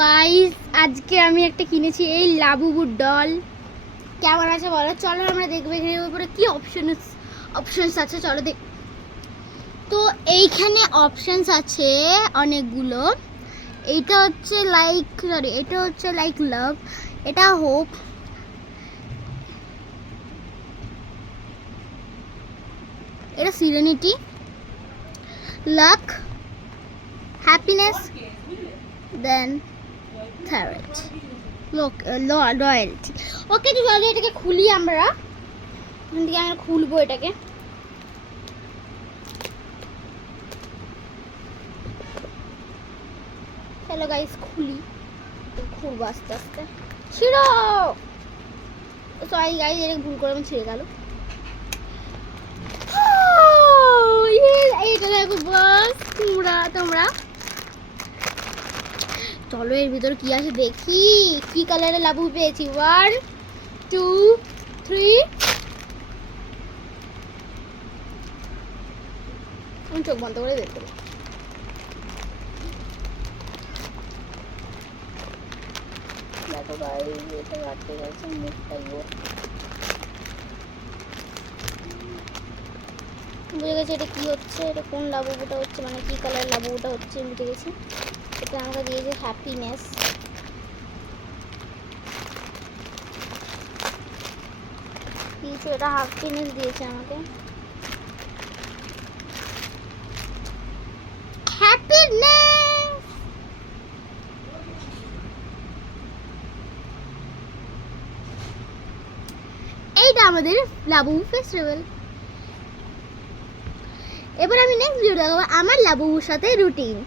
Guys আজকে আমি একটা কিনেছি এই লাবুবুর ডল। কেমন আছে বলো? চলো আমরা দেখবো এখানে উপরে কি অপশনস আছে, চলো দেখ। তো এইখানে অপশনস আছে অনেকগুলো। এইটা হচ্ছে লাইক লাভ, এটা হোপ, এটা সিরেনিটি, লাক, হ্যাপিনেস, দেন থার্ড লয়্যালটি। ওকে, তো চলো এটাকে খুলি আমরা। এখান থেকে আমরা খুলবো এটাকে। চলো গাইস খুলবো আস্তে আস্তে। ছিড়ো, সরি গাইস, এটা ভুল করে আমি ছিঁড়ে গেল। এইটা দেখো বাস, তোমরা চলো এর ভিতরে কি আছে দেখি। কি কালারের লাবু পেয়েছি? 1 2 3। আমি চোখ বন্ধ করে বের করি। দেখো গাইস, এটা কাটতে গেছে মুখটা। বুঝে গেছি এটা কি হচ্ছে, এটা কোন লাবুটা হচ্ছে, মানে কি কালার লাবুটা হচ্ছে আমি বুঝে গেছি। এটা আমাকে দিয়েছে হ্যাপিনেস। কিছু এটা হ্যাপিনেস দিয়েছে আমাকে। হ্যাপিনেস, এইটা আমাদের লাবু ফেস্টিভ্যাল। এবার আমি নেক্সট ভিডিও দেখাবো আমার লাবুর সাথে রুটিন।